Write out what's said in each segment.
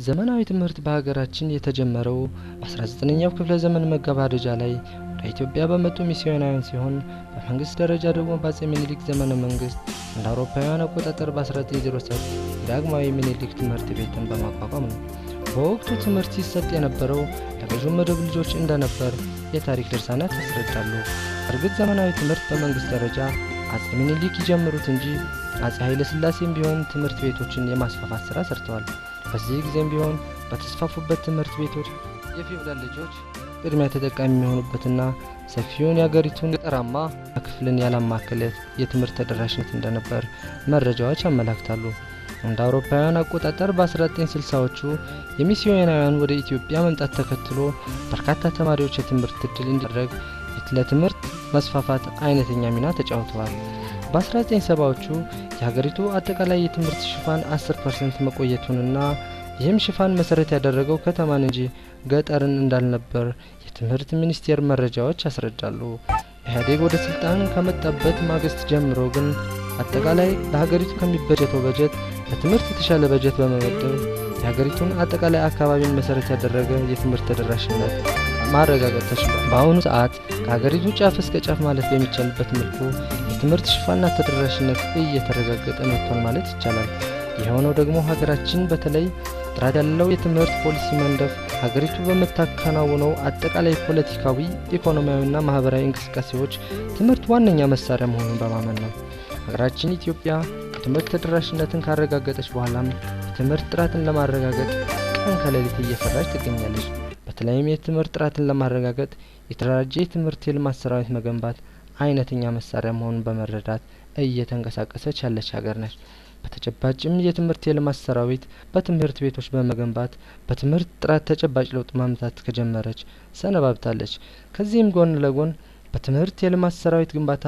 ዘመናዊ ትምህርት በሀገራችን የተጀመረው በ19ኛው ክፍለ ዘመን መገባደጃ ላይ ወደ ኢትዮጵያ በመጡ ሚስዮናውያን ሲሆን በመንግስት ደረጃ ደግሞ በአፄ ምኒልክ ዘመነ መንግስት እንደ አውሮፓውያን አቆጣጠር በ1907 ዳግማዊ ምኒልክ ትምህርት ቤትን በማቋቋም ነው። በወቅቱ ትምህርት ሲሰጥ የነበረው ለገዢው መደብ ልጆች እንደነበር የታሪክ ድርሳናት ያስረዳሉ። እርግጥ ዘመናዊ ትምህርት በመንግስት ደረጃ አፄ ምኒልክ ይጀምሩት እንጂ አፄ ኃይለ ሥላሴም ቢሆን ትምህርት ቤቶችን የማስፋፋት ስራ ሰርተዋል። በዚህ ጊዜም ቢሆን በተስፋፉበት ትምህርት ቤቶች የፊውዳል ልጆች ቅድሚያ ተጠቃሚ የሚሆኑበትና ሰፊውን የአገሪቱን ገጠራማ ክፍልን ያላማከለ የትምህርት ተደራሽነት እንደነበር መረጃዎች ያመላክታሉ። እንደ አውሮፓውያን አቆጣጠር በ1960ዎቹ የሚስዮናውያን ወደ ኢትዮጵያ መምጣት ተከትሎ በርካታ ተማሪዎች የትምህርት ዕድል እንዲደረግ ለትምህርት መስፋፋት አይነተኛ ሚና ተጫውተዋል። በ1970ዎቹ የሀገሪቱ አጠቃላይ የትምህርት ሽፋን 10% መቆየቱንና ይህም ሽፋን መሰረት ያደረገው ከተማን እንጂ ገጠርን እንዳልነበር የትምህርት ሚኒስቴር መረጃዎች ያስረዳሉ። ኢህአዴግ ወደ ስልጣን ከመጣበት ማግስት ጀምሮ ግን አጠቃላይ ለሀገሪቱ ከሚበጀተው በጀት ለትምህርት የተሻለ በጀት በመመደብ የሀገሪቱን አጠቃላይ አካባቢን መሰረት ያደረገ የትምህርት ተደራሽነት ማረጋገጥ ተችሏል። በአሁኑ ሰዓት ከሀገሪቱ ጫፍ እስከ ጫፍ ማለት በሚቻልበት መልኩ የትምህርት ሽፋንና ተደራሽነት እየተረጋገጠ መጥቷል ማለት ይቻላል። የሆነው ደግሞ ሀገራችን በተለይ ጥራት ያለው የትምህርት ፖሊሲ መንደፍ ሀገሪቱ በምታከናውነው አጠቃላይ ፖለቲካዊ፣ ኢኮኖሚያዊና ማህበራዊ እንቅስቃሴዎች ትምህርት ዋነኛ መሳሪያ መሆኑን በማመን ነው። ሀገራችን ኢትዮጵያ የትምህርት ተደራሽነትን ካረጋገጠች በኋላም የትምህርት ጥራትን ለማረጋገጥ ቀን ከሌሊት እየሰራች ትገኛለች። በተለይም የትምህርት ጥራትን ለማረጋገጥ የተደራጀ የትምህርት የልማት ሰራዊት መገንባት አይነተኛ መሳሪያ መሆኑን በመረዳት እየተንቀሳቀሰች ያለች ሀገር ነች። በተጨባጭም የትምህርት የልማት ሰራዊት በትምህርት ቤቶች በመገንባት በትምህርት ጥራት ተጨባጭ ለውጥ ማምጣት ከጀመረች ሰነባብታለች። ከዚህም ጎን ለጎን በትምህርት የልማት ሰራዊት ግንባታ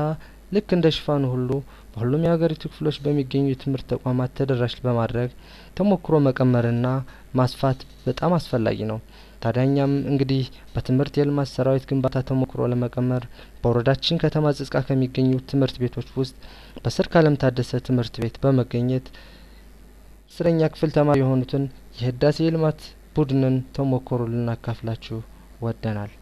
ልክ እንደ ሽፋኑ ሁሉ በሁሉም የሀገሪቱ ክፍሎች በሚገኙ የትምህርት ተቋማት ተደራሽ በማድረግ ተሞክሮ መቀመርና ማስፋት በጣም አስፈላጊ ነው። ታዲያኛም እንግዲህ በትምህርት የልማት ሰራዊት ግንባታ ተሞክሮ ለመቀመር በወረዳችን ከተማ ጽጽቃ ከሚገኙ ትምህርት ቤቶች ውስጥ በሰርካለም ታደሰ ትምህርት ቤት በመገኘት 10ኛ ክፍል ተማሪ የሆኑትን የህዳሴ የልማት ቡድንን ተሞክሮ ልናካፍላችሁ ወደናል።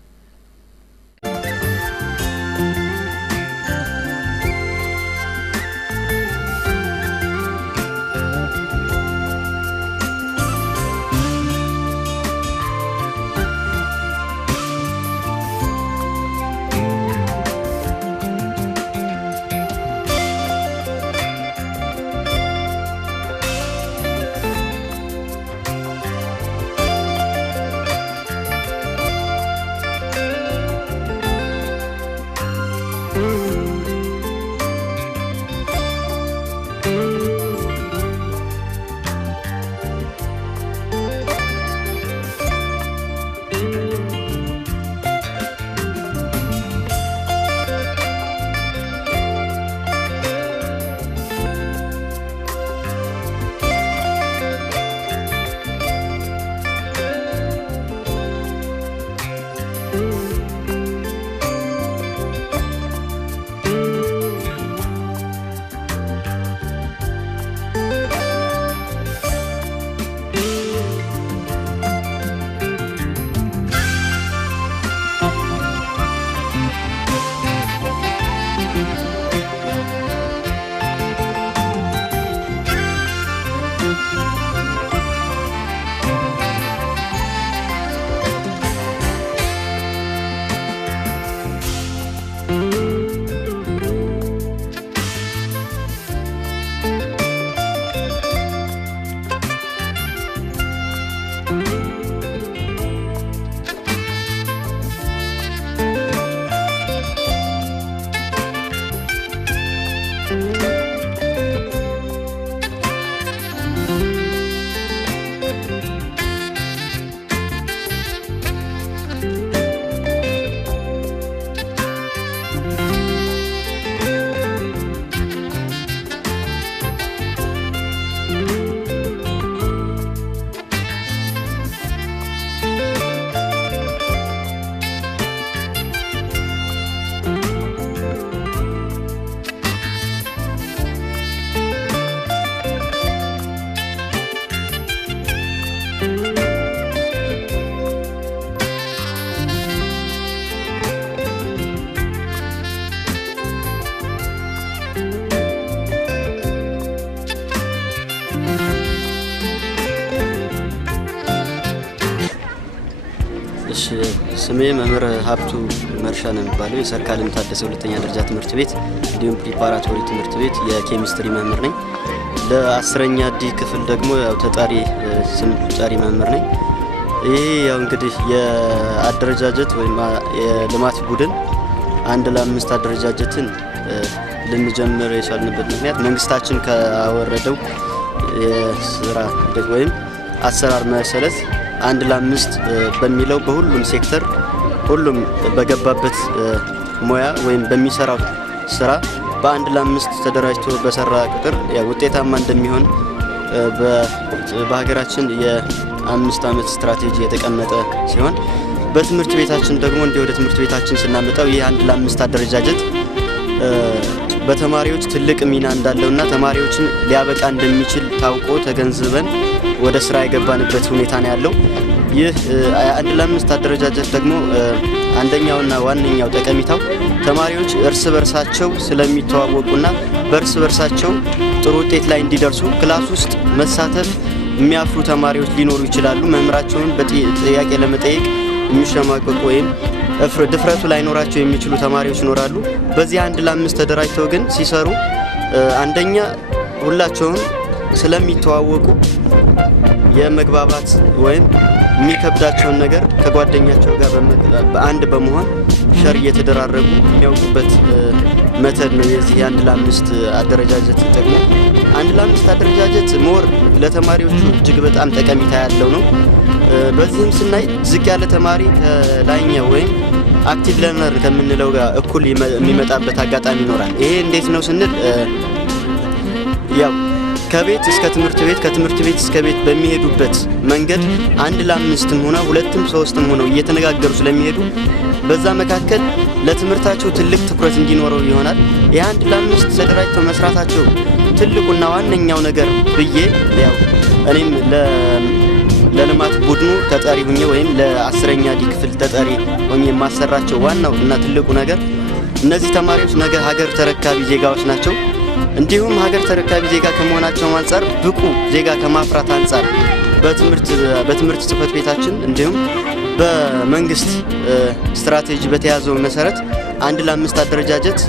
እሺ ስሜ መምህር ሀብቱ መርሻ ነው የሚባለው። የሰርካለም ታደሰ ሁለተኛ ደረጃ ትምህርት ቤት እንዲሁም ፕሪፓራቶሪ ትምህርት ቤት የኬሚስትሪ መምህር ነኝ። ለ10ኛ ዲ ክፍል ደግሞ ያው ተጣሪ ስም ተጣሪ መምህር ነኝ። ይሄ ያው እንግዲህ የአደረጃጀት ወይም የልማት ቡድን 1 ለ5 አደረጃጀትን ልንጀምር የቻልንበት ምክንያት መንግስታችን ካወረደው የስራ ወይም አሰራር መሰረት 1 ለ5 በሚለው በሁሉም ሴክተር ሁሉም በገባበት ሙያ ወይም በሚሰራው ስራ በ1 ለ5 ተደራጅቶ በሰራ ቁጥር ውጤታማ እንደሚሆን በሀገራችን የ5 ዓመት ስትራቴጂ የተቀመጠ ሲሆን በትምህርት ቤታችን ደግሞ ወደ ትምህርት ቤታችን ስናመጣው ይህ 1 ለ5 አደረጃጀት በተማሪዎች ትልቅ ሚና እንዳለውና ተማሪዎችን ሊያበቃ እንደሚችል ታውቆ ተገንዝበን ወደ ስራ የገባንበት ሁኔታ ነው ያለው። ይህ 1 ለ5 አደረጃጀት ደግሞ አንደኛውና ዋነኛው ጠቀሜታው ተማሪዎች እርስ በርሳቸው ስለሚተዋወቁና በእርስ በርሳቸው ጥሩ ውጤት ላይ እንዲደርሱ ክላስ ውስጥ መሳተፍ የሚያፍሩ ተማሪዎች ሊኖሩ ይችላሉ። መምህራቸውን በጥያቄ ለመጠየቅ የሚሸማቀቁ ወይም ድፍረቱ ላይኖራቸው የሚችሉ ተማሪዎች ይኖራሉ። በዚህ 1 ለ5 ተደራጅተው ግን ሲሰሩ አንደኛ ሁላቸውም ስለሚተዋወቁ የመግባባት ወይም የሚከብዳቸውን ነገር ከጓደኛቸው ጋር በአንድ በመሆን ሸር እየተደራረጉ የሚያውቁበት መተድ ነው የዚህ 1 ለ5 አደረጃጀት ጥቅሙ። 1 ለ5 አደረጃጀት ሞር ለተማሪዎቹ እጅግ በጣም ጠቀሜታ ያለው ነው። በዚህም ስናይ ዝቅ ያለ ተማሪ ከላይኛው ወይም አክቲቭ ለርነር ከምንለው ጋር እኩል የሚመጣበት አጋጣሚ ይኖራል። ይሄ እንዴት ነው ስንል ያው ከቤት እስከ ትምህርት ቤት ከትምህርት ቤት እስከ ቤት በሚሄዱበት መንገድ 1 ለ5ም ሆነ 2ም 3ም ሆነው እየተነጋገሩ ስለሚሄዱ በዛ መካከል ለትምህርታቸው ትልቅ ትኩረት እንዲኖረው ይሆናል። የ1 ለ5 ተደራጅተው መስራታቸው ትልቁና ዋነኛው ነገር ብዬ ያው እኔም ለልማት ቡድኑ ተጠሪ ሆኜ ወይም ለ10ኛ ዲ ክፍል ተጠሪ ሆኜ የማሰራቸው ዋናው እና ትልቁ ነገር እነዚህ ተማሪዎች ነገ ሀገር ተረካቢ ዜጋዎች ናቸው። እንዲሁም ሀገር ተረካቢ ዜጋ ከመሆናቸው አንፃር ብቁ ዜጋ ከማፍራት አንፃር በትምህርት ጽሕፈት ቤታችን እንዲሁም በመንግስት ስትራቴጂ በተያዘው መሰረት 1 ለ5 አደረጃጀት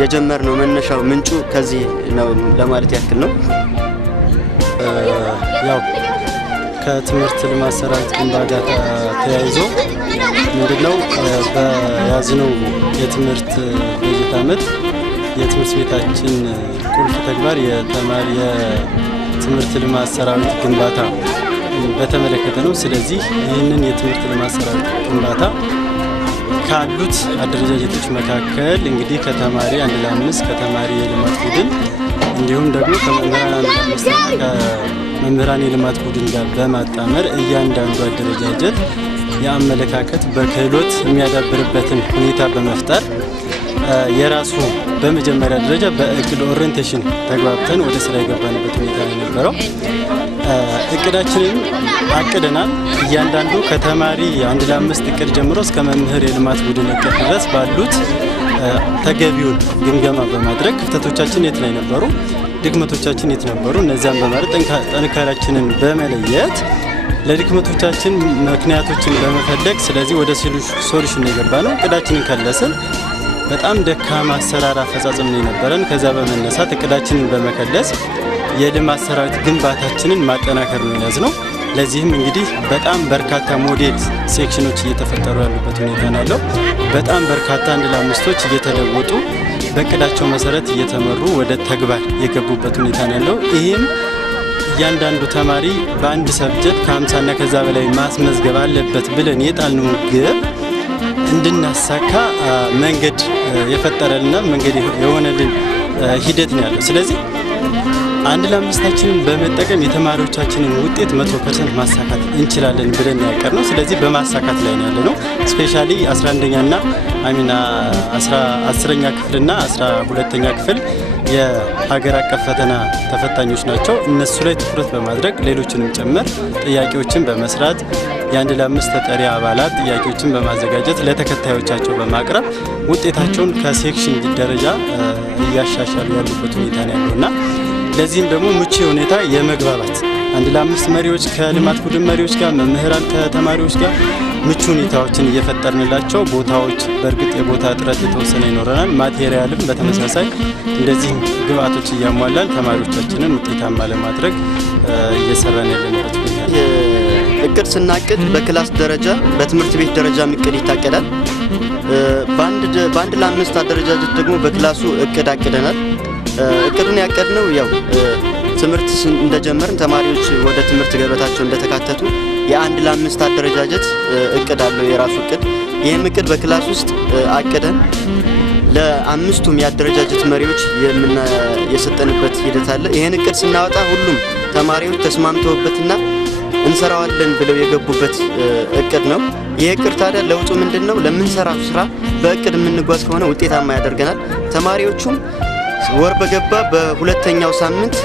የጀመርነው መነሻው ምንጩ ከዚህ ነው ለማለት ያክል ነው። ያው ከትምህርት ልማት ሰራዊት ግንባታ ጋር ተያይዞ ምንድነው በያዝነው የትምህርት በጀት ዓመት የትምህርት ቤታችን ቁልፍ ተግባር የትምህርት ልማት ሰራዊት ግንባታ በተመለከተ ነው። ስለዚህ ይህንን የትምህርት ልማት ሰራዊት ግንባታ ካሉት አደረጃጀቶች መካከል እንግዲህ ከተማሪ 1 ለ5 ከተማሪ የልማት ቡድን እንዲሁም ደግሞ ከመምህራን የልማት ቡድን ጋር በማጣመር እያንዳንዱ አደረጃጀት የአመለካከት በክህሎት የሚያዳብርበትን ሁኔታ በመፍጠር የራሱ በመጀመሪያ ደረጃ በእቅድ ኦሪየንቴሽን ተግባብተን ወደ ስራ የገባንበት ሁኔታ ነው የነበረው። እቅዳችንን አቅደናል። እያንዳንዱ ከተማሪ 1 ለ5 እቅድ ጀምሮ እስከ መምህር የልማት ቡድን እቅድ ድረስ ባሉት ተገቢውን ግምገማ በማድረግ ክፍተቶቻችን የት ላይ ነበሩ፣ ድክመቶቻችን የት ነበሩ፣ እነዚያን በማድረግ ጥንካሬያችንን በመለየት ለድክመቶቻችን ምክንያቶችን በመፈለግ ስለዚህ ወደ ሶሉሽን የገባ ነው። እቅዳችንን ከለስን በጣም ደካማ አሰራር አፈጻጸም ነው የነበረን። ከዛ በመነሳት እቅዳችንን በመከለስ የልማት ሰራዊት ግንባታችንን ማጠናከር ነው ያዝነው። ለዚህም እንግዲህ በጣም በርካታ ሞዴል ሴክሽኖች እየተፈጠሩ ያሉበት ሁኔታ ነው ያለው። በጣም በርካታ 1 ለ5ቶች እየተለወጡ በእቅዳቸው መሰረት እየተመሩ ወደ ተግባር የገቡበት ሁኔታ ነው ያለው። ይህም እያንዳንዱ ተማሪ በአንድ ሰብጀክት ከ50 እና ከዛ በላይ ማስመዝገብ አለበት ብለን የጣልነው ግብ እንድናሳካ መንገድ የፈጠረልና መንገድ የሆነልን ሂደት ነው ያለው። ስለዚህ 1 ለ5ታችንን በመጠቀም የተማሪዎቻችንን ውጤት 100% ማሳካት እንችላለን ብለን ያቀርነው። ስለዚህ በማሳካት ላይ ነው ያለነው። ስፔሻሊ 11ኛና 10ኛ ክፍልና 12ኛ ክፍል የሀገር አቀፍ ፈተና ተፈታኞች ናቸው። እነሱ ላይ ትኩረት በማድረግ ሌሎችንም ጭምር ጥያቄዎችን በመስራት የ1 ለ5 ተጠሪ አባላት ጥያቄዎችን በማዘጋጀት ለተከታዮቻቸው በማቅረብ ውጤታቸውን ከሴክሽን ደረጃ እያሻሻሉ ያሉበት ሁኔታ ነው ያለውና ለዚህም ደግሞ ምቹ ሁኔታ የመግባባት አንድ ለአምስት መሪዎች ከልማት ቡድን መሪዎች ጋር መምህራን ከተማሪዎች ጋር ምቹ ሁኔታዎችን እየፈጠርንላቸው ቦታዎች በእርግጥ የቦታ እጥረት የተወሰነ ይኖረናል። ማቴሪያልም በተመሳሳይ እንደዚህ ግብአቶች እያሟላን ተማሪዎቻችንን ውጤታማ ለማድረግ እየሰራን ያለንበት ሁኔታ። እቅድ ስናቅድ በክላስ ደረጃ በትምህርት ቤት ደረጃ እቅድ ይታቀዳል። በአንድ ለአምስት አደረጃጀት ደግሞ በክላሱ እቅድ አቅደናል። እቅዱን ያቀድነው ያው ትምህርት እንደጀመርን ተማሪዎች ወደ ትምህርት ገበታቸው እንደተካተቱ የአንድ ለአምስት አደረጃጀት እቅድ አለው የራሱ እቅድ። ይህም እቅድ በክላስ ውስጥ አቅደን ለአምስቱም የአደረጃጀት መሪዎች የሰጠንበት ሂደት አለ። ይህን እቅድ ስናወጣ ሁሉም ተማሪዎች ተስማምተውበትና እንሰራዋለን ብለው የገቡበት እቅድ ነው። ይህ እቅድ ታዲያ ለውጡ ምንድነው? ለምንሰራው ስራ በእቅድ የምንጓዝ ከሆነ ውጤታማ ያደርገናል። ተማሪዎቹም ወር በገባ በሁለተኛው ሳምንት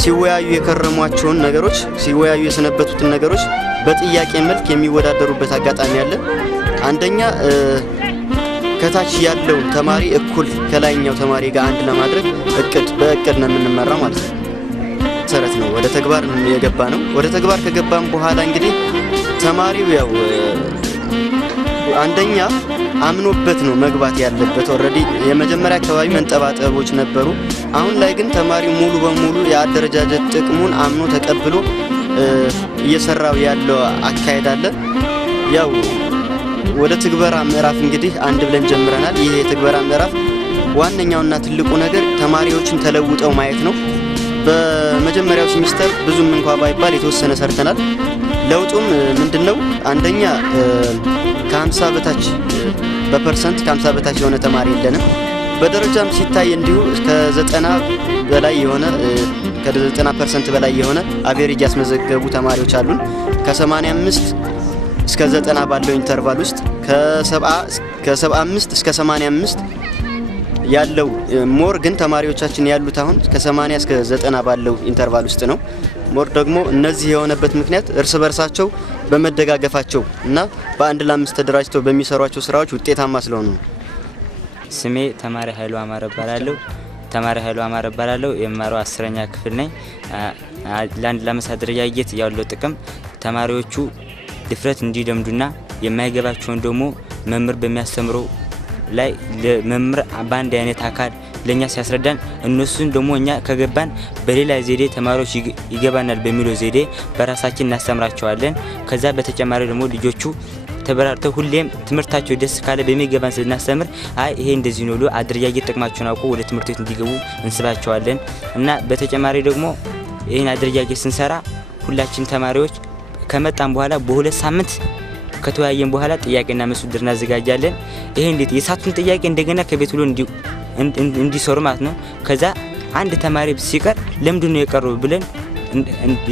ሲወያዩ የከረሟቸውን ነገሮች ሲወያዩ የሰነበቱትን ነገሮች በጥያቄ መልክ የሚወዳደሩበት አጋጣሚ አለ። አንደኛ ከታች ያለው ተማሪ እኩል ከላይኛው ተማሪ ጋር አንድ ለማድረግ በእቅድ ነው የምንመራው ማለት ነው። መሰረት ነው ወደ ተግባር የገባ ነው። ወደ ተግባር ከገባም በኋላ እንግዲህ ተማሪው ያው አንደኛ አምኖበት ነው መግባት ያለበት። ኦሬዲ የመጀመሪያ አካባቢ መንጠባጠቦች ነበሩ። አሁን ላይ ግን ተማሪው ሙሉ በሙሉ የአደረጃጀት ጥቅሙን አምኖ ተቀብሎ እየሰራው ያለው አካሄድ አለ። ያው ወደ ትግበራ ምዕራፍ እንግዲህ አንድ ብለን ጀምረናል። ይሄ የትግበራ ምዕራፍ ዋነኛውና ትልቁ ነገር ተማሪዎችን ተለውጠው ማየት ነው። በመጀመሪያው ሴሚስተር ብዙም እንኳን ባይባል የተወሰነ ሰርተናል። ለውጡም ምንድነው? አንደኛ ከ50 በታች በፐርሰንት ከ50 በታች የሆነ ተማሪ የለንም። በደረጃም ሲታይ እንዲሁ ከ90 በላይ የሆነ ከ90% በላይ የሆነ አቬሬጅ ያስመዘገቡ ተማሪዎች አሉን። ከ85 እስከ 90 ባለው ኢንተርቫል ውስጥ ከ75 እስከ 85 ያለው ሞር ግን ተማሪዎቻችን ያሉት አሁን ከ80 እስከ 90 ባለው ኢንተርቫል ውስጥ ነው። ሞር ደግሞ እነዚህ የሆነበት ምክንያት እርስ በርሳቸው በመደጋገፋቸው እና በአንድ ለአምስት ተደራጅተው በሚሰሯቸው ስራዎች ውጤታማ ስለሆኑ ነው። ስሜ ተማሪ ኃይሉ አማረ እባላለሁ። የምማረው 10ኛ ክፍል ነኝ። ለአንድ ለአምስት አደረጃጀት ያለው ጥቅም ተማሪዎቹ ድፍረት እንዲለምዱና የማይገባቸውን ደግሞ መምህር በሚያስተምረው ላይ ለመምህር በአንድ አይነት አካል ለኛ ሲያስረዳን እነሱን ደግሞ እኛ ከገባን በሌላ ዘዴ ተማሪዎች ይገባናል በሚለው ዘዴ በራሳችን እናስተምራቸዋለን። ከዛ በተጨማሪ ደግሞ ልጆቹ ተበራርተው ሁሌም ትምህርታቸው ደስ ካለ በሚገባን ስናስተምር ይሄ እንደዚህ ነው ብሎ አደረጃጀት ጥቅማቸውን አውቀው ወደ ትምህርት ቤት እንዲገቡ እንስባቸዋለን። እና በተጨማሪ ደግሞ ይሄን አደረጃጀት ስንሰራ ሁላችን ተማሪዎች ከመጣን በኋላ በሁለት ሳምንት ከተወያየን በኋላ ጥያቄና መልስ ውድድር እናዘጋጃለን። ይሄ እንዴት የሳቱን ጥያቄ እንደገና ከቤት ብሎ እንዲሰሩ ማለት ነው። ከዛ አንድ ተማሪ ሲቀር ለምንድን ነው የቀረው ብለን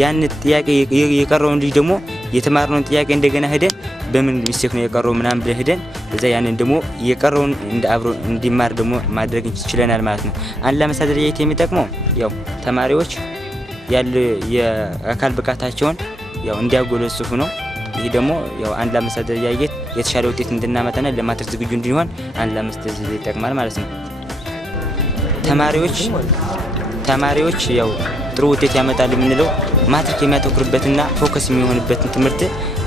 ያን ጥያቄ የቀረውን ልጅ ደግሞ የተማርነውን ጥያቄ እንደገና ሄደን በምን ሚስቴክ ነው የቀረው ምናምን ብለን ሄደን እዛ ያንን ደግሞ የቀረውን አብሮ እንዲማር ደግሞ ማድረግ እንችላለን ማለት ነው። አንድ ለአምስት አደረጃጀት የሚጠቅመው ያው ተማሪዎች ያለ የአካል ብቃታቸውን ያው እንዲያጎለጽፉ ነው። ይሄ ደግሞ ያው አንድ ለአምስት አደረጃጀት የተሻለ ውጤት እንድናመጣና ለማትሪክ ዝግጁ እንዲሆን አንድ ለአምስት ይጠቅማል ማለት ነው። ተማሪዎች ያው ጥሩ ውጤት ያመጣል የምንለው ማትሪክ የሚያተኩርበትና ፎከስ የሚሆንበትን ትምህርት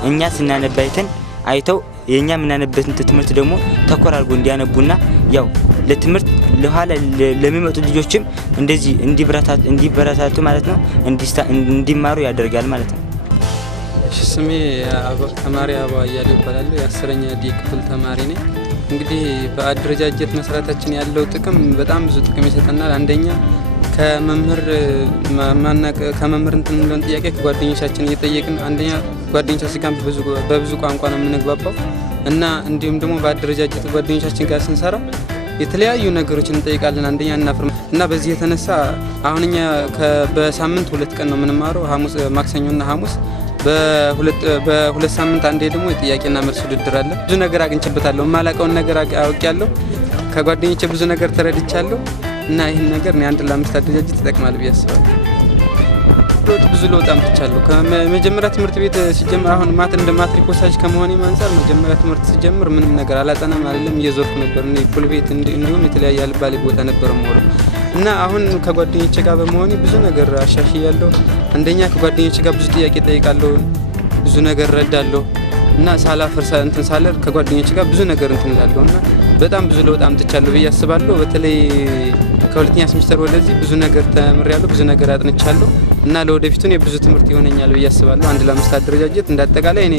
እኛ ስናነባይተን አይተው የኛ የምናነበትን ትምህርት ደግሞ ተኮር አድርጎ እንዲያነቡና ያው ለትምህርት ለኋላ ለሚመጡ ልጆችም እንደዚህ እንዲበረታቱ ማለት ነው እንዲማሩ ያደርጋል ማለት ነው። ስሜ ተማሪ አበባ እያሌው ይባላል። የ10ኛ ዲ ክፍል ተማሪ ነኝ። እንግዲህ በአደረጃጀት መስራታችን ያለው ጥቅም በጣም ብዙ ጥቅም ይሰጠናል። አንደኛ ከመምህር እንትን እንደን ጥያቄ ከጓደኞቻችን እየጠየቅን አንደኛ ጓደኞቻችን ጋር በብዙ ቋንቋ ነው የምንግባባው እና እንዲሁም ደግሞ በአደረጃጀት ጓደኞቻችን ጋር ስንሰራ የተለያዩ ነገሮችን እንጠይቃለን። አንደኛ እና በዚህ የተነሳ አሁን እኛ በሳምንት 2 ቀን ነው የምንማረው፣ ማክሰኞና ሐሙስ። በሁለት ሳምንት አንዴ ደግሞ የጥያቄና መልስ ውድድር አለ። ብዙ ነገር አግኝቼበታለሁ። የማላውቀውን ነገር አውቄያለሁ። ከጓደኞቼ ብዙ ነገር ተረድቻለሁ እና ይህን ነገር እኔ አንድ ለአምስት አደረጃጀት ይጠቅማል ብዬ አስባለሁ። ብዙ ለውጥ አምጥቻለሁ። ከመጀመሪያ ትምህርት ቤት ሲጀምር አሁን እንደ ማትሪክ ወሳጅ ከመሆኔ አንፃር መጀመሪያ ትምህርት ሲጀምር ምንም ነገር አላጠናም አይደለም፣ እየዞርኩ ነበር። እኔ ፑል ቤት እንዲሁም የተለያየ አልባሌ ቦታ ነበር የምውለው እና አሁን ከጓደኞቼ ጋር በመሆኔ ብዙ ነገር አሻሽያለሁ። አንደኛ ከጓደኞቼ ጋር ብዙ ጥያቄ ጠይቃለሁ፣ ብዙ ነገር ረዳለሁ እና ሳላፈር እንትን ሳለር ከጓደኞቼ ጋር ብዙ ነገር እንትን እላለሁ እና በጣም ብዙ ለውጥ አምጥቻለሁ ብዬ አስባለሁ። በተለይ ከሁለተኛ ሴሚስተር ወደዚህ ብዙ ነገር ተምሬያለሁ፣ ብዙ ነገር አጥንቻለሁ እና ለወደፊቱ እኔ ብዙ ትምህርት ይሆነኛል ብዬ አስባለሁ። 1 ለ5 አደረጃጀት እንዳጠቃላይ እኔ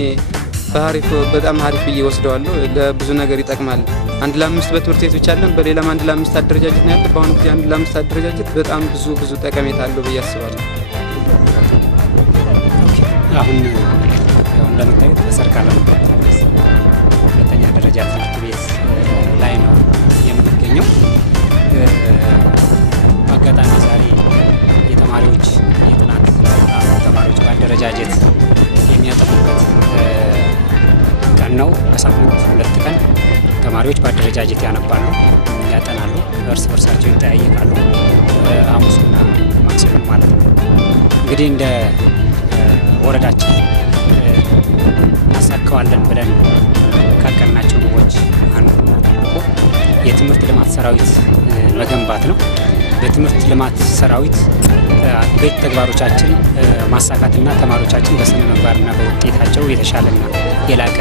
በጣም አሪፍ ብዬ ወስደዋለሁ። ለብዙ ነገር ይጠቅማል። 1 ለ5 በትምህርት ቤት ብቻ አይደለም፣ በሌላም 1 ለ5 አደረጃጀት ነው ያለው። በአሁኑ ጊዜ 1 ለ5 አደረጃጀት በጣም ብዙ ጠቀሜታ አለው ብዬ አስባለሁ። አሁን እንደምታዩት በሰርካለ ሁለተኛ ደረጃ ትምህርት ቤት ላይ ነው የምንገኘው። አጋጣሚ ዛሬ የተማሪዎች የጥናት ተማሪዎች በአደረጃጀት የሚያጠኑበት ቀን ነው። በሳምንት 2 ቀን ተማሪዎች በአደረጃጀት ያነባሉ፣ ያጠናሉ፣ እርስ በርሳቸው ይጠያየቃሉ። ሐሙስና ማክሰኞ ማለት ነው። እንግዲህ እንደ ወረዳችን እናሳካዋለን ብለን ካቀድናቸው ግቦች አንዱ የትምህርት ልማት ሰራዊት መገንባት ነው። በትምህርት ልማት ሰራዊት ቤት ተግባሮቻችን ማሳካትና ተማሪዎቻችን በስነ ምግባርና በውጤታቸው የተሻለና የላቀ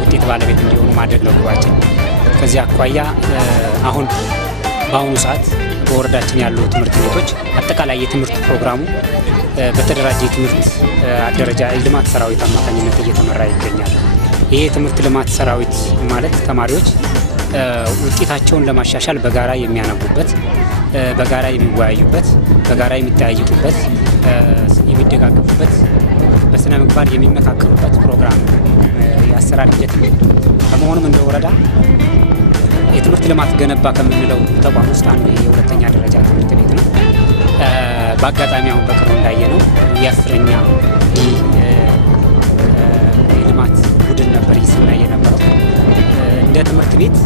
ውጤት ባለቤት እንዲሆኑ ማድረግ ነው ግባችን። ከዚህ አኳያ አሁን በአሁኑ ሰዓት በወረዳችን ያሉ ትምህርት ቤቶች አጠቃላይ የትምህርት ፕሮግራሙ በተደራጀ የትምህርት አደረጃ ልማት ሰራዊት አማካኝነት እየተመራ ይገኛል። ይህ የትምህርት ልማት ሰራዊት ማለት ተማሪዎች ውጤታቸውን ለማሻሻል በጋራ የሚያነቡበት፣ በጋራ የሚወያዩበት፣ በጋራ የሚጠያየቁበት፣ የሚደጋገፉበት፣ በስነ ምግባር የሚመካከሩበት ፕሮግራም የአሰራር ሂደት ነው። ከመሆኑም እንደ ወረዳ የትምህርት ልማት ገነባ ከምንለው ተቋም ውስጥ አንዱ የሁለተኛ ደረጃ ትምህርት ቤት ነው። በአጋጣሚ አሁን በቅርቡ እንዳየነው የ10ኛ የልማት ቡድን ነበር ይስናይ የነበረው። እንደ ትምህርት ቤት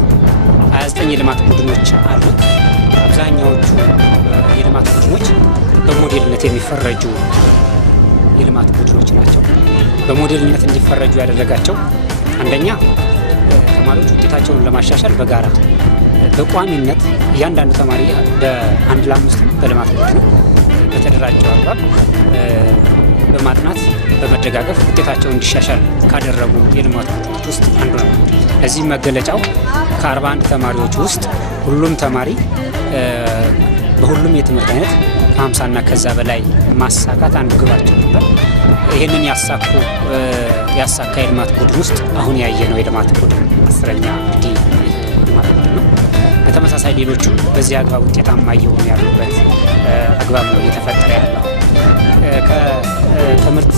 29 የልማት ቡድኖች አሉ። አብዛኛዎቹ የልማት ቡድኖች በሞዴልነት የሚፈረጁ የልማት ቡድኖች ናቸው። በሞዴልነት እንዲፈረጁ ያደረጋቸው አንደኛ ተማሪዎች ውጤታቸውን ለማሻሻል በጋራ በቋሚነት እያንዳንዱ ተማሪ በ1 ለ5 በልማት ቡድኑ በተደራጀው አግባብ በማጥናት በመደጋገፍ ውጤታቸውን እንዲሻሻል ካደረጉ የልማት ቡድኖች ውስጥ አንዱ ነው። እዚህ መገለጫው ከ41 ተማሪዎች ውስጥ ሁሉም ተማሪ በሁሉም የትምህርት አይነት 50 እና ከዛ በላይ ማሳካት አንዱ ግባቸው ነበር። ይህንን ያሳካ የልማት ቡድን ውስጥ አሁን ያየነው የልማት ቡድን 10ኛ ዲ ልማት ቡድን ነው። በተመሳሳይ ሌሎቹ በዚህ አግባብ ውጤታማ እየሆኑ ያሉበት አግባብ ነው እየተፈጠረ ያለው። ከትምህርት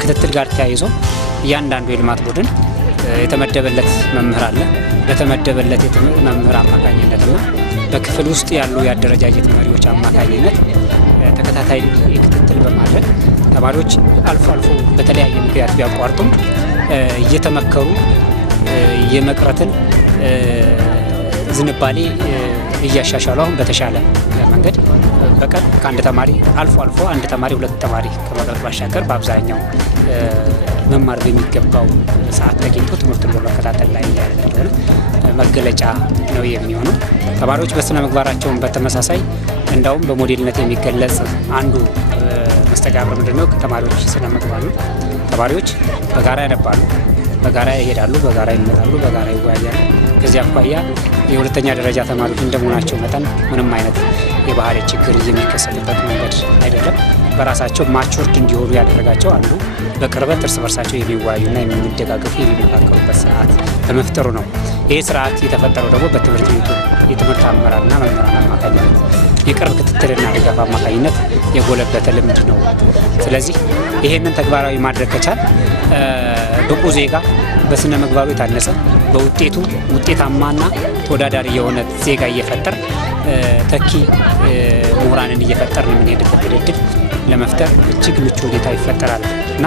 ክትትል ጋር ተያይዞ እያንዳንዱ የልማት ቡድን የተመደበለት መምህር አለ። በተመደበለት መምህር አማካኝነትና በክፍል ውስጥ ያሉ የአደረጃጀት መሪዎች አማካኝነት ተከታታይ ክትትል በማድረግ ተማሪዎች አልፎ አልፎ በተለያየ ምክንያት ቢያቋርጡም እየተመከሩ የመቅረትን ዝንባሌ እያሻሻሉ አሁን በተሻለ መንገድ በቀን ከአንድ ተማሪ አልፎ አልፎ አንድ ተማሪ 2 ተማሪ ከመቅረት ባሻገር በአብዛኛው መማር በሚገባው ሰዓት ተገኝቶ ትምህርቱን በመከታተል ላይ ያለ መገለጫ ነው የሚሆነው። ተማሪዎች በስነ ምግባራቸውን በተመሳሳይ እንዳውም በሞዴልነት የሚገለጽ አንዱ መስተጋብር ምንድነው? ከተማሪዎች ስነ ምግባር ነው። ተማሪዎች በጋራ ያነባሉ፣ በጋራ ይሄዳሉ፣ በጋራ ይመጣሉ፣ በጋራ ይወያያሉ። ከዚህ አኳያ የሁለተኛ ደረጃ ተማሪዎች እንደመሆናቸው መጠን ምንም አይነት የባህሪ ችግር የሚከሰትበት መንገድ አይደለም። በራሳቸው ማቹርድ እንዲሆኑ ያደረጋቸው አንዱ በቅርበት እርስ በርሳቸው የሚወያዩና የሚደጋገፉ የሚመካከሩበት ስርዓት በመፍጠሩ ነው። ይህ ስርዓት የተፈጠረው ደግሞ በትምህርት ቤቱ የትምህርት አመራርና መምህራን አማካኝነት የቅርብ ክትትልና ድጋፍ አማካኝነት የጎለበተ ልምድ ነው። ስለዚህ ይሄንን ተግባራዊ ማድረግ ከቻል ብቁ ዜጋ በስነ ምግባሩ የታነጸ በውጤቱ ውጤታማና ተወዳዳሪ የሆነ ዜጋ እየፈጠር ተኪ ምሁራንን እየፈጠር ነው የምንሄድበት ድርድር ለመፍጠር እጅግ ምቹ ሁኔታ ይፈጠራል እና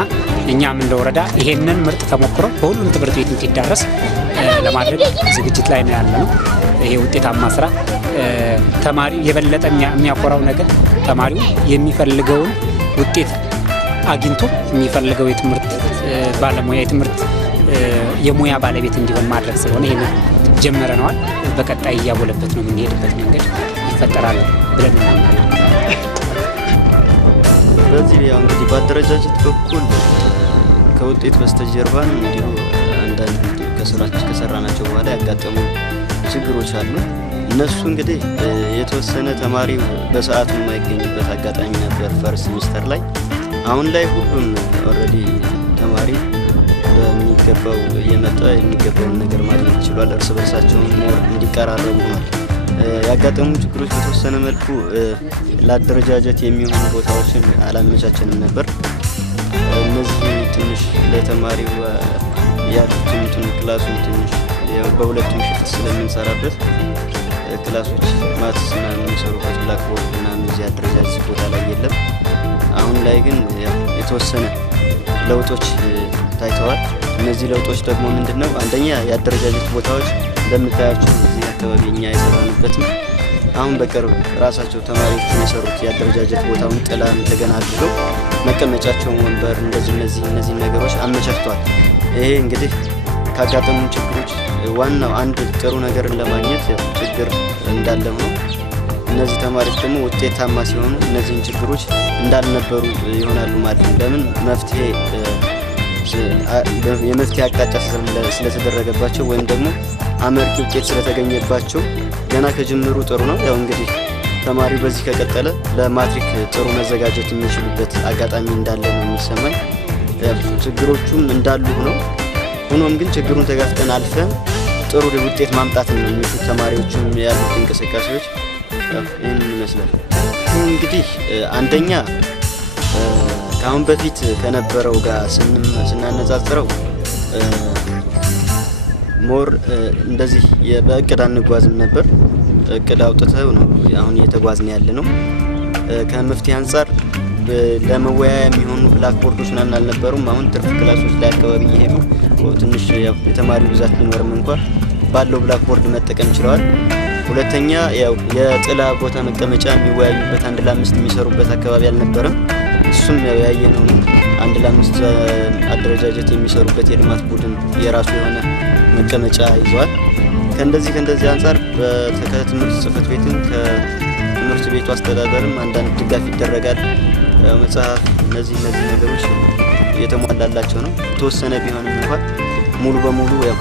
እኛም እንደ ወረዳ ይሄንን ምርጥ ተሞክሮ በሁሉም ትምህርት ቤት እንዲዳረስ ለማድረግ ዝግጅት ላይ ነው ያለነው። ይሄ ውጤታማ ስራ ተማሪ የበለጠ የሚያኮራው ነገር ተማሪው የሚፈልገውን ውጤት አግኝቶ የሚፈልገው የትምህርት ባለሙያ የሙያ ባለቤት እንዲሆን ማድረግ ስለሆነ ይሄንን ጀመረናል። በቀጣይ እያጎለበት ነው የምንሄድበት መንገድ ይፈጠራል። ብለን እናምናለን። በዚህ ያው እንግዲህ በአደረጃጀት በኩል ከውጤት በስተጀርባ እንዲሁ አንዳንድ ከሰራናቸው በኋላ ያጋጠሙ ችግሮች አሉ። እነሱ እንግዲህ የተወሰነ ተማሪው በሰዓቱ የማይገኝበት አጋጣሚ ነበር ፈርስት ሴሚስተር ላይ። አሁን ላይ ሁሉም ኦልሬዲ ተማሪ በሚገባው እየመጣ የሚገባውን ነገር ማግኘት ይችላል። እርስ በርሳቸውን ሞር እንዲቀራረቡ ነው። ያጋጠሙ ችግሮች በተወሰነ መልኩ ለአደረጃጀት የሚሆኑ ቦታዎችን አላመቻቸንም ነበር። እነዚህ ትንሽ ለተማሪው ያሉትን ክላሱን ትንሽ በሁለቱም ሽፍት ስለምንሰራበት ክላሶች ማትስና የሚሰሩበት ብላክቦርድ እና እነዚህ አደረጃጀት ቦታ ላይ የለም። አሁን ላይ ግን የተወሰነ ለውጦች ታይተዋል። እነዚህ ለውጦች ደግሞ ምንድነው? አንደኛ የአደረጃጀት ቦታዎች እንደምታያቸው እዚህ አካባቢ እኛ የሰራንበትም አሁን በቅርብ ራሳቸው ተማሪዎች የሰሩት የአደረጃጀት ቦታውን ጥላን ተገና አድርገው መቀመጫቸውን ወንበር እነዚህ ነገሮች አመቻችተዋል። ይሄ እንግዲህ ካጋጠሙ ችግሮች ዋናው አንድ ጥሩ ነገርን ለማግኘት ችግር እንዳለው ነው። እነዚህ ተማሪዎች ደግሞ ውጤታማ ሲሆኑ እነዚህን ችግሮች እንዳልነበሩ ይሆናሉ ማለት ነው። ለምን የመፍትሄ አቅጣጫ ስለተደረገባቸው ወይም ደግሞ አመርቂ ውጤት ስለተገኘባቸው ገና ከጅምሩ ጥሩ ነው። ያው እንግዲህ ተማሪው በዚህ ከቀጠለ ለማትሪክ ጥሩ መዘጋጀት የሚችሉበት አጋጣሚ እንዳለ ነው የሚሰማኝ። ችግሮቹም እንዳሉ ነው። ሆኖም ግን ችግሩን ተጋፍጠን አልፈን ጥሩ ውጤት ማምጣት ነው የሚሹት ተማሪዎችም ያሉት እንቅስቃሴዎች ይህን ይመስላል። እንግዲህ አንደኛ ከአሁን በፊት ከነበረው ጋር ስናነጻጽረው ሞር እንደዚህ በእቅድ አንጓዝም ነበር። እቅድ አውጥተው ነው አሁን እየተጓዝን ያለ ነው። ከመፍትሄ አንፃር ለመወያያ የሚሆኑ ብላክቦርዶች ምናምን አልነበሩም። አሁን ትርፍ ክላሶች ላይ አካባቢ እየሄዱ ትንሽ የተማሪ ብዛት ቢኖርም እንኳን ባለው ብላክቦርድ መጠቀም ችለዋል። ሁለተኛ ያው የጥላ ቦታ መቀመጫ የሚወያዩበት 1 ለ5 የሚሰሩበት አካባቢ አልነበረም። እሱም ያው ያየነው ነው። 1 ለ5 አደረጃጀት የሚሰሩበት የልማት ቡድን የራሱ የሆነ መቀመጫ ይዟል። ከእንደዚህ አንፃር በተከታታይ ጽህፈት ቤትን ከትምህርት ቤቱ አስተዳደርም አንዳንድ ድጋፍ ይደረጋል። መጽሐፍ እነዚህ ነገሮች የተሟላላቸው ነው። ተወሰነ ቢሆንም እንኳን ሙሉ በሙሉ ያው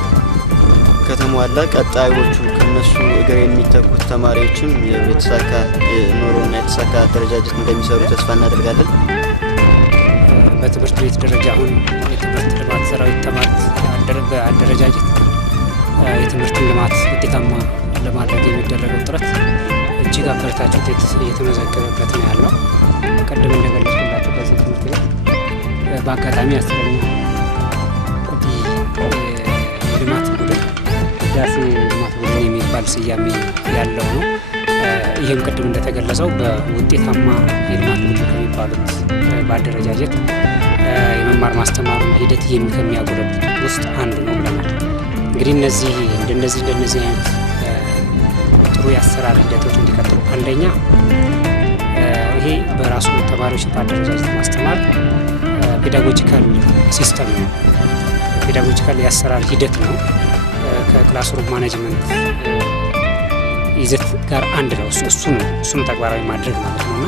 ከተሟላ ቀጣዮቹ ከነሱ እግር የሚተኩት ተማሪዎችም የተሳካ ኖሮና የተሳካ አደረጃጀት እንደሚሰሩ ተስፋ እናደርጋለን። በትምህርት ቤት ደረጃ አሁን የትምህርት ልማት ሰራዊት ተማሪት አደረጃጀት የትምህርት ልማት ውጤታማ ለማድረግ የሚደረገው ጥረት እጅግ አበረታች ውጤት እየተመዘገበበት ነው ያለው። ቀደም እንደገለጽኩላችሁ በዚህ ትምህርት ቤት በአጋጣሚ አስተዳደሩ ልማት ቡድን ዳሴ ልማት ቡድን የሚባል ስያሜ ያለው ነው። ይህም ቅድም እንደተገለጸው በውጤታማ የልማት ቡድን ከሚባሉት በአደረጃጀት የመማር ማስተማሩን ሂደት ከሚያጎለብቱት ውስጥ አንዱ ነው ብለናል። እንግዲህ እንደነዚህ አይነት ጥሩ የአሰራር ሂደቶች እንዲቀጥሉ አንደኛ ይሄ በራሱ ተማሪዎች በአደረጃጀት ማስተማር ፔዳጎጂካል ሲስተም ነው። ፔዳጎጂካል የአሰራር ሂደት ነው። ከክላስሩም ማኔጅመንት ይዘት ጋር አንድ ነው። እሱን ተግባራዊ ማድረግ ማለት ነውና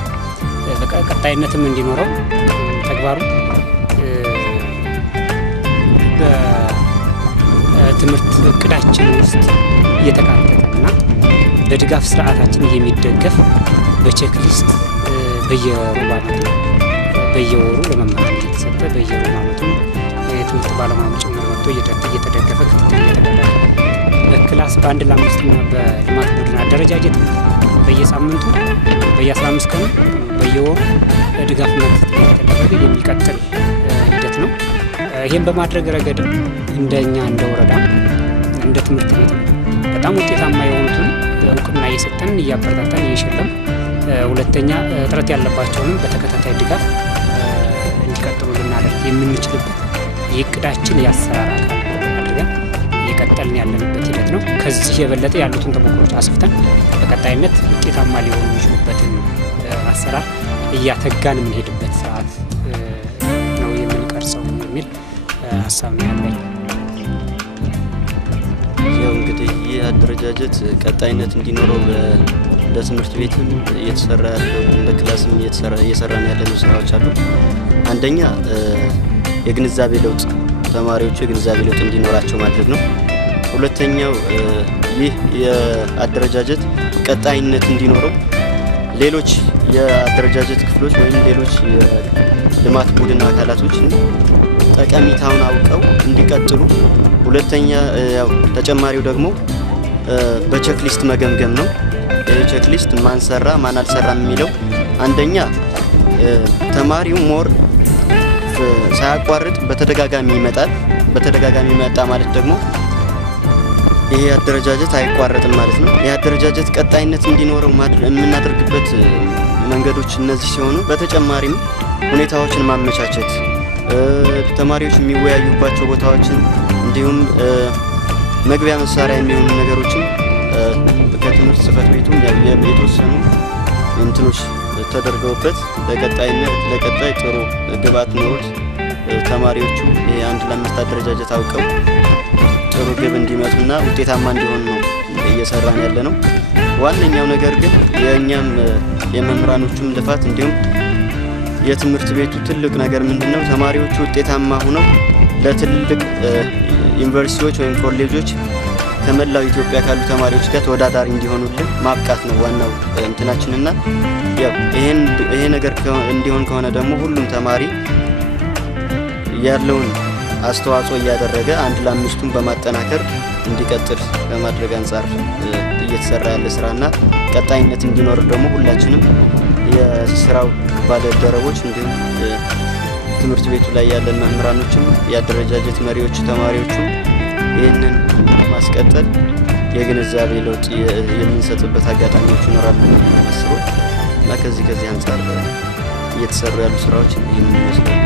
ቀጣይነትም እንዲኖረው ተግባሩ በትምህርት እቅዳችን ውስጥ እየተካተተና በድጋፍ ስርዓታችን የሚደገፍ በቼክሊስት በየሩብ ዓመቱ በየወሩ ለመማር የተሰጠ በየሩብ ዓመቱ የትምህርት ባለሙያው ጭምር መጥቶ እየተደገፈ ክትትል እየተደረገ በክላስ በ1 ለ5 እና በልማት ቡድን አደረጃጀት በየሳምንቱ በየ15 ቀኑ በየወሩ ድጋፍና ክትትል እየተደረገ የሚቀጥል ሂደት ነው። ይህን በማድረግ ረገድ እንደኛ እንደ ወረዳ እንደ ትምህርት ቤት በጣም ውጤታማ የሆኑትን እውቅና እየሰጠን እያበረታታን እየሸለም ሁለተኛ ጥረት ያለባቸውንም በተከታታይ ድጋፍ እንዲቀጥሉ ልናደርግ የምንችልበት የእቅዳችን የአሰራር አካል አድርገን እየቀጠልን ያለንበት ሂደት ነው። ከዚህ የበለጠ ያሉትን ተሞክሮች አስፍተን በቀጣይነት ውጤታማ ሊሆኑ የሚችሉበትን አሰራር እያተጋን የምንሄድበት ሰዓት ነው የምንቀርጸው የሚል ሀሳብ ነው ያለኝ። ያው እንግዲህ ይህ አደረጃጀት ቀጣይነት እንዲኖረው ለትምህርት ቤትም እየተሰራ ያለው እንደ ክላስም እየሰራን ያለነው ስራዎች አሉ። አንደኛ የግንዛቤ ለውጥ ተማሪዎቹ የግንዛቤ ለውጥ እንዲኖራቸው ማድረግ ነው። ሁለተኛው ይህ የአደረጃጀት ቀጣይነት እንዲኖረው ሌሎች የአደረጃጀት ክፍሎች ወይም ሌሎች የልማት ቡድን አካላቶችን ጠቀሜታውን አውቀው እንዲቀጥሉ። ሁለተኛ ያው ተጨማሪው ደግሞ በቼክሊስት መገምገም ነው። ቼክሊስት ማን ሰራ ማን አልሰራም የሚለው አንደኛ ተማሪው ሞር ሳያቋርጥ በተደጋጋሚ ይመጣል። በተደጋጋሚ መጣ ማለት ደግሞ ይሄ አደረጃጀት አይቋረጥም ማለት ነው። ይሄ አደረጃጀት ቀጣይነት እንዲኖረው የምናደርግበት መንገዶች እነዚህ ሲሆኑ በተጨማሪም ሁኔታዎችን ማመቻቸት፣ ተማሪዎች የሚወያዩባቸው ቦታዎችን እንዲሁም መግቢያ መሳሪያ የሚሆኑ ነገሮችን ከትምህርት ጽሕፈት ቤቱ የተወሰኑ እንትኖች ተደርገውበት ለቀጣይ ጥሩ ግብዓት ኖሮት ተማሪዎቹ የአንድ ለአምስት አደረጃጀት አውቀው ጥሩ ግብ እንዲመቱና ውጤታማ እንዲሆኑ ነው እየሰራን ያለ ነው። ዋነኛው ነገር ግን የእኛም የመምህራኖቹም ልፋት እንዲሁም የትምህርት ቤቱ ትልቅ ነገር ምንድነው? ተማሪዎቹ ውጤታማ ሆነው ለትልቅ ዩኒቨርሲቲዎች ወይም ኮሌጆች ከመላው ኢትዮጵያ ካሉ ተማሪዎች ጋር ተወዳዳሪ እንዲሆኑልን ማብቃት ነው ዋናው እንትናችንና ያው ይሄ ነገር እንዲሆን ከሆነ ደግሞ ሁሉም ተማሪ ያለውን አስተዋጽኦ እያደረገ አንድ ለአምስቱን በማጠናከር እንዲቀጥል በማድረግ አንጻር እየተሰራ ያለ ስራና ቀጣይነት እንዲኖር ደግሞ ሁላችንም የስራው ባለደረቦች እንዲሁም ትምህርት ቤቱ ላይ ያለን መምህራኖችም የአደረጃጀት መሪዎች ተማሪዎቹ ይህንን ማስቀጠል የግንዛቤ ለውጥ የምንሰጥበት አጋጣሚዎች ይኖራሉ አስበው እና ከዚህ አንጻር እየተሰሩ ያሉ ስራዎች ይህንን ይመስላሉ።